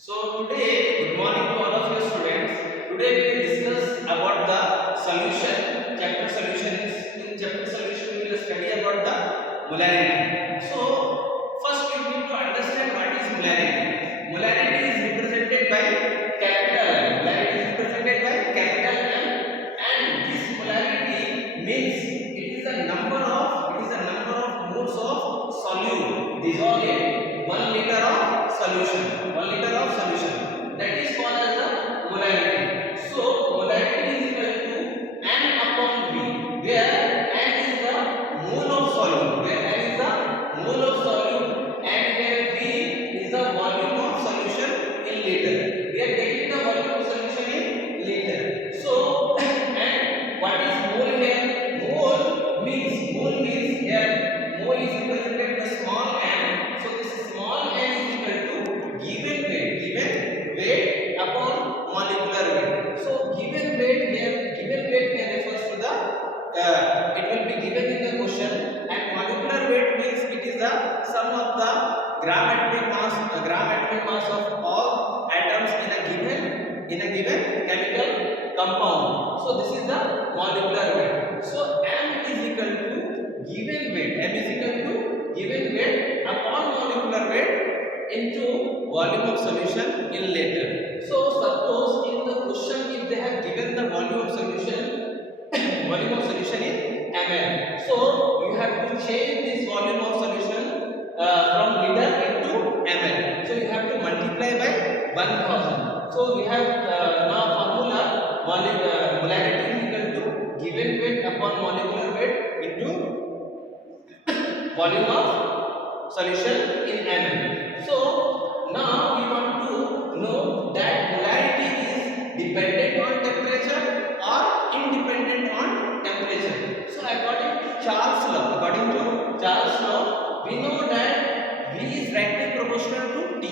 So today, good morning to all of you students. Today we will discuss about the solution. Chapter solution is in chapter solution we will study about the molarity. So first we need to understand what is molarity. Molarity is represented by capital M. Molarity is represented by capital M, and this molarity means it is a number of moles of solute dissolved in 1 liter of solution. 1 liter of solution. That is called as the molarity. So molarity is equal to n upon v, where n is the mole of solute, and where v is the volume of solution in liter. We are taking the volume of solution in liter. So and what is mole here? Mole means here mole is represented by small m. So this small m is equal to given weight upon molecular weight. So given weight here refers to the it will be given in the question, and molecular weight means it is the sum of the gram atomic mass of all atoms in a given chemical compound. So this is the molecular weight. So m is equal to given weight upon molecular weight into volume of solution in liter. So suppose in the question if they have given the volume of solution in ml, so you have to change this volume of solution from liter into ml. So you have to multiply by 1000. So we have now formula molarity is equal to given weight upon molecular weight into volume of solution in ml. So now we want to know that molarity is dependent on temperature or independent on temperature. So according to Charles' law, we know that V is directly proportional to T.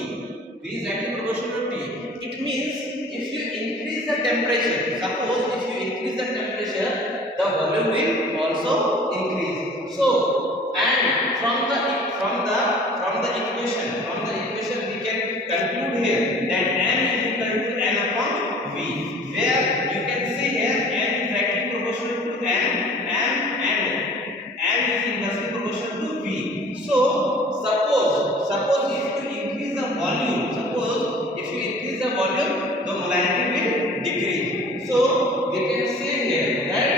It means if you increase the temperature, suppose if you increase the temperature, the volume will also increase. So and from the equation we can conclude here that m is equal to n upon v, where you can see here n is directly proportional to n and n is inversely proportional to v. So suppose if you increase the volume, the molarity will decrease. So we can say here that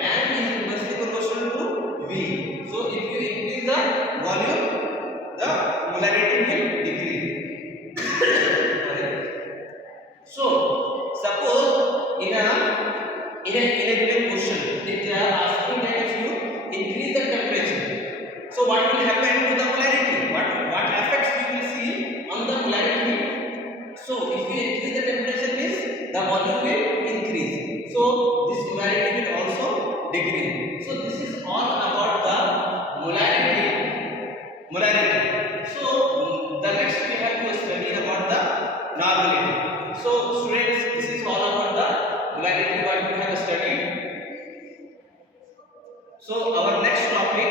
n is inversely proportional to v. So if you increase the volume, the molarity will decrease. So suppose in a given question, if they are asking that if you increase the temperature, so what will happen to the molarity? What effects we will see on the molarity? So if you increase the temperature means the volume will increase. So this molarity will also decrease. So this is all about the molarity. So the next we have to study about the normality. So students, this is all about the molarity what we have studied. So our next topic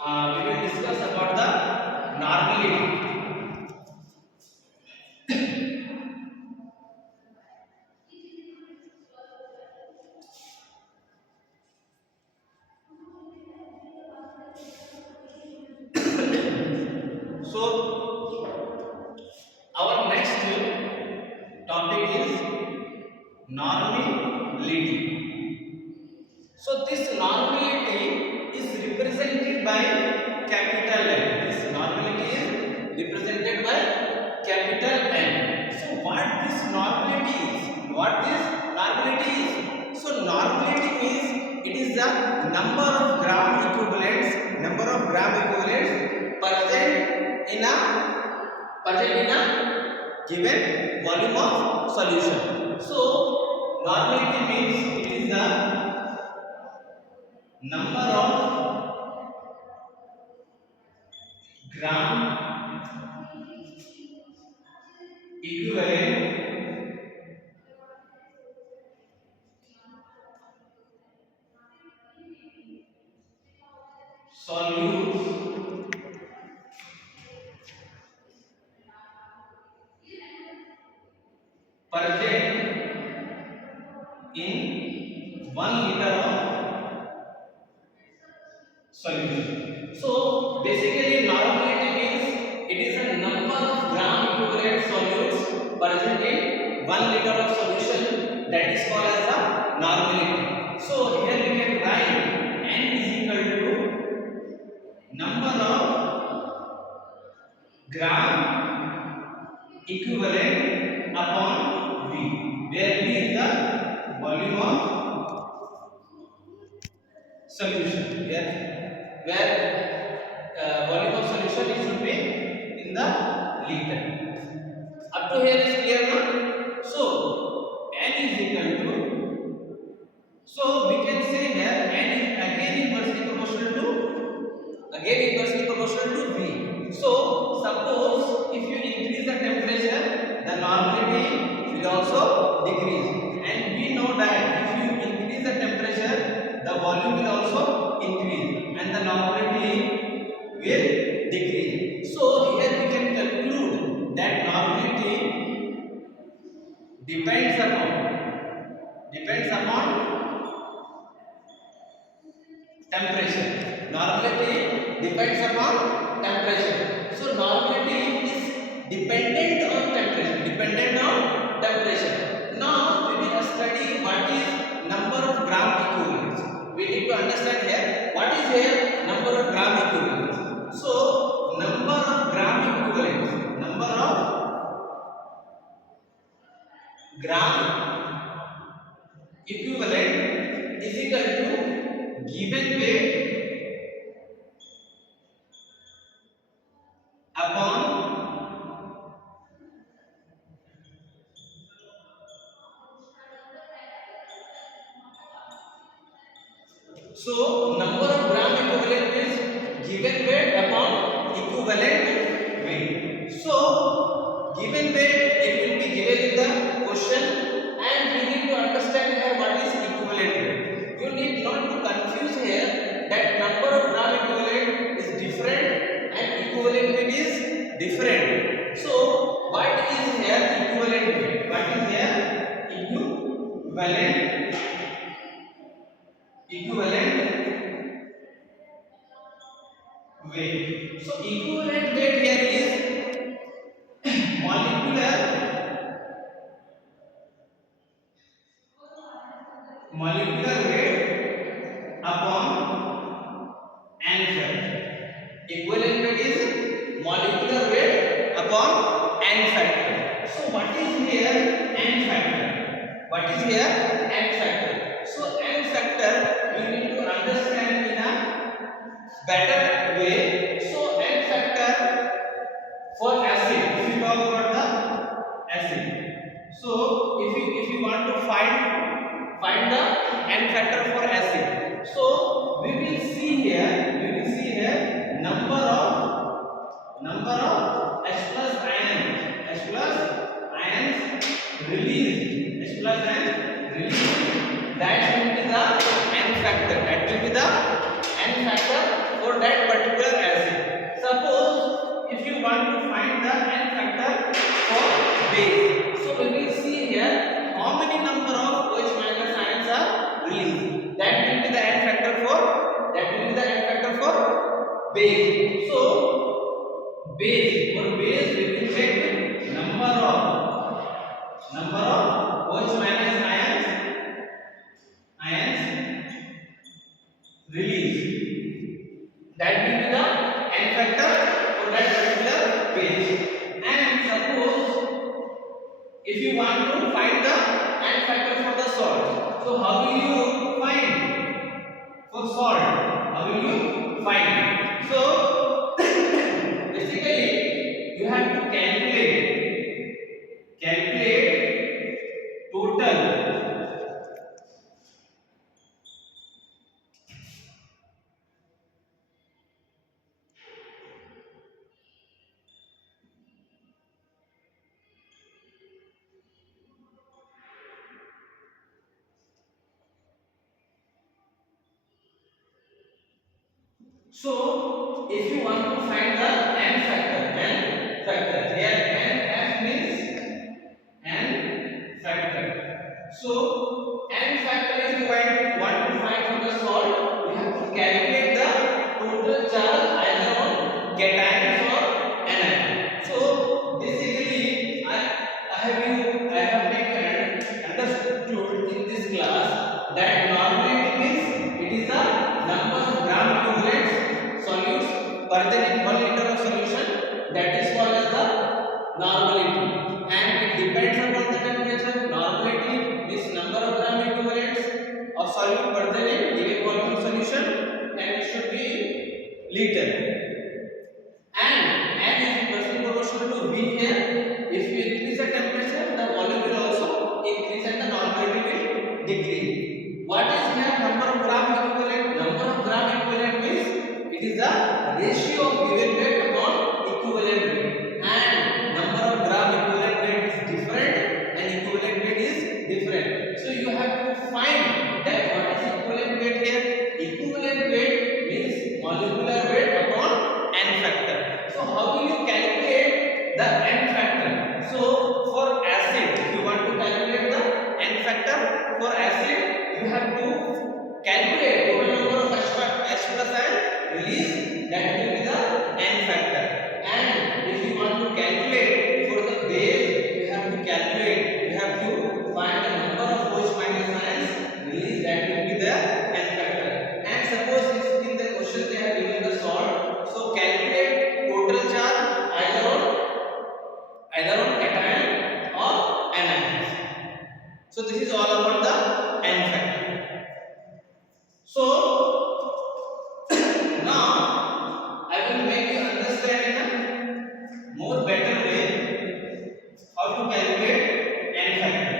we will discuss about the normality. So our next topic is normality. So this normality is represented by capital N. So what this normality is? So normality means it is the number of gram equivalents present in a given volume of solution. So normality means it is the number of gram equivalent solutes present in 1 liter of solution. So basically normality means it is a number of gram equivalent solutes present in 1 liter of solution, that is called as the normality. So here we can write n is equal to number of gram equivalent upon V, where V is the volume of solution. Here, where volume of solution is should be in the liter. Up to here is clear now. So n is equal to, so we can say here n is again inversely proportional to V. So suppose if you increase the temperature, the normality will also decrease, and we know that if you increase the temperature, the volume will also increase and the normality will decrease. So here we can conclude that normality depends upon temperature. Normality depends upon temperature. So normality is dependent on temperature. Now we will study what is number of gram equivalents. We need to understand here what is here number of gram equivalents. So number of gram equivalents, number of gram equivalent is equal to given weight upon so number of gram equivalent is given weight upon equivalent weight. So given weight it will be given in the question, and we need to understand here what is equivalent weight. You need not to confuse here that number of gram equivalent is different and equivalent weight is different. So what is here equivalent weight? What is here equivalent weight? So equivalent weight here is molecular weight upon n factor. Equivalent weight is molecular weight upon n factor. So what is here n factor? What is here n factor? So n factor we need to understand in a better way. So n factor for acid, if you talk about the acid, so if you want to find the n factor for acid, so we will see here number of H plus ions released, that will be the n factor for that particular acid. Suppose if you want to find the n factor for base, so we will see here how many number of OH minus ions are released. That will be the n factor for base. So base we will check number of OH minus ions released. That will be the n factor for that particular base. And suppose if you want to find the n factor for the salt, so how will you find for salt? So basically you have to calculate total So, if you want to find the n factor, here n f means n normality, and it depends upon the temperature. Normality means number of gram equivalents of solute present in given volume solution, and it should be in liter. And n is inversely proportional to V here. If you increase the temperature, the volume will also increase and the normality will decrease. What is here number of gram equivalent? Number of gram equivalent means it is the ratio of given weight upon equivalent weight, and number of gram equivalent weight is different and equivalent weight is different. So you have to find that what is equivalent weight here. Equivalent weight means molecular weight upon n factor. So how will you calculate the n factor? So for acid, if you want to calculate the n factor for acid, you have to calculate total number of H plus ion release, that will be the n factor. And if you want to calculate for the base, you have to find the number of OH minus ions release, that will be the n factor. And suppose in the question they have given the salt, so calculate total charge either on cation or anion. So this is all about the n factor. So now I will make you understand in a more better way how to calculate n factor.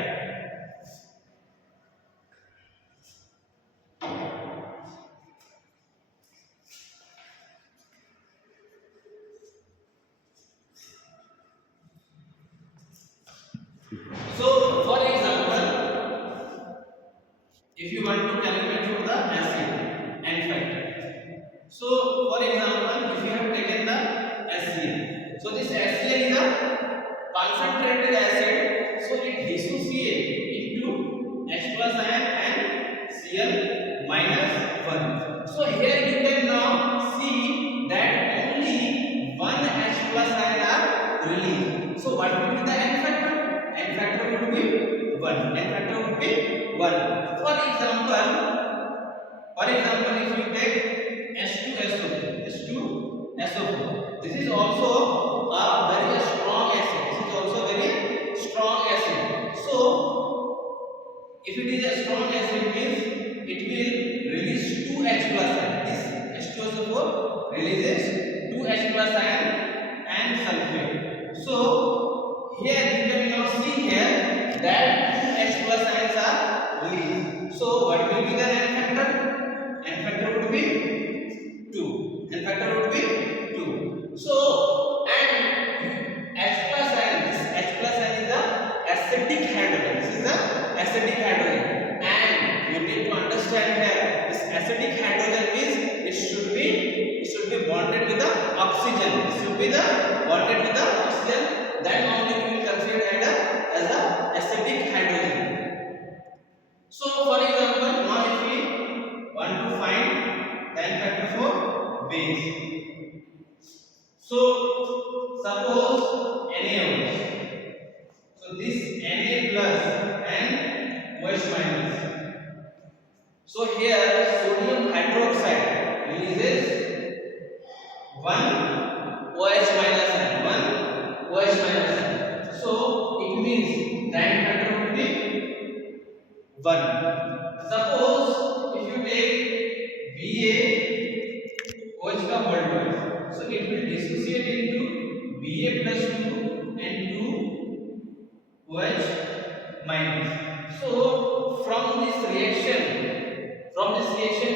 So for example, if you want to calculate for the acid n factor, so for example, if you have taken the HCl, so this HCl is a concentrated acid, so it dissociates into H plus ion and Cl minus 1. So here you can now see that only one H plus ion are released. So what will be the n factor? N factor would be 1. N factor would be 1. For example, if you take H2SO4, this is also a very strong acid. So if it is a strong acid, means it will release 2H plus ion. This H2SO4 releases 2H plus ion and sulfate. So here you can now see here that 2H plus ions are released. So what will be the n factor? N factor would be 2. So and H plus ion, this H plus ion is the acidic hydrogen. And you need to understand here, this acidic hydrogen means it should be bonded with the oxygen. Then only we will consider it as a acidic hydrogen. So for example, now if we want to find the n factor for base, so suppose NaOH, so this Na plus and OH minus, so here sodium hydroxide releases 1 OH minus and 1 OH minus. So it means the n factor would be 1. Suppose if you take BaOH का whole twice, so it will dissociate into Ba plus 2 and 2 OH minus. So from this reaction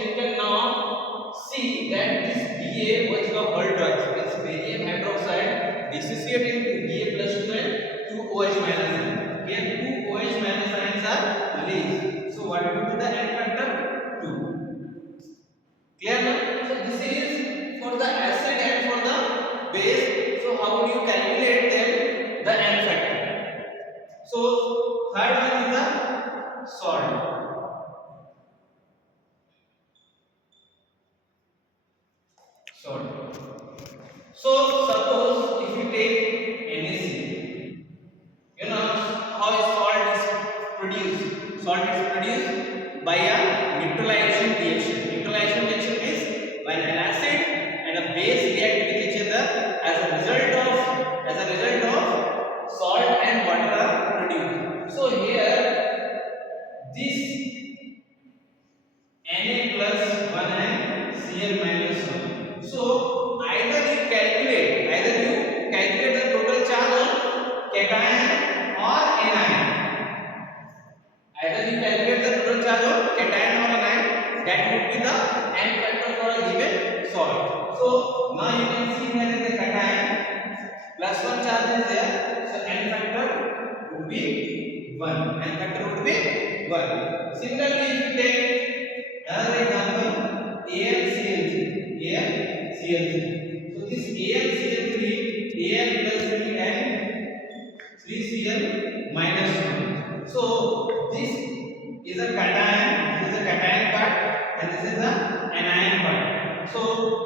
you can now see that this BaOH का whole twice means barium hydroxide dissociate into Ba plus 2 and 2 OH minus. Here 2 OH minus ions are released. So what will be the n factor? 2. Clear now? So this is for the acid and for the base. So how would you calculate them, the n factor? So third one is the salt. So suppose if you take NaCl, you know how salt is produced. Salt is produced by a neutralization reaction. Neutralization reaction is when an acid and a base react with each other. As a result cation or anion. Either you calculate the total charge of cation or anion, that would be the n factor for a given salt. So now you can see here in the cation plus 1 charge is there, so n factor would be 1. N factor would be 1. Similarly, if you take another example, AlCl3, AlCl3. So this AlCl3, Al plus 3 and 3Cl minus 1. So this is a cation part, and this is a anion part. So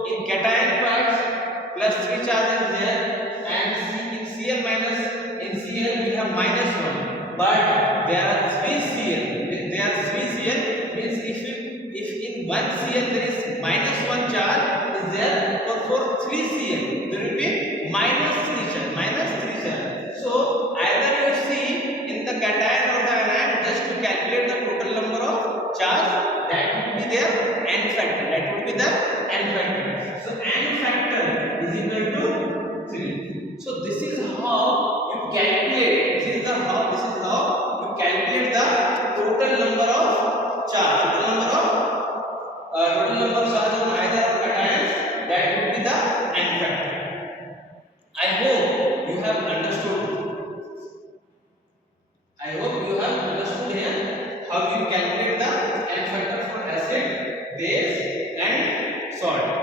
in cation parts, plus 3 charges there, and in Cl minus, in Cl we have minus 1. But there are 3 Cl. There are 3 Cl means if in 1 Cl there is minus 1 charge is there, for 3 Cl there will be minus 3 charge, minus 3 charge. So either you see in the cation or the anion, just to calculate the total number of charge, that would be their n factor. That would be the n factor. So n factor is equal to 3. So this is how you calculate. This is how you calculate the total number of charge. Total number of charge on either of cations. That would be the n factor. I hope you have understood. I hope you have understood here how you calculate the n factor for acid, base and salt.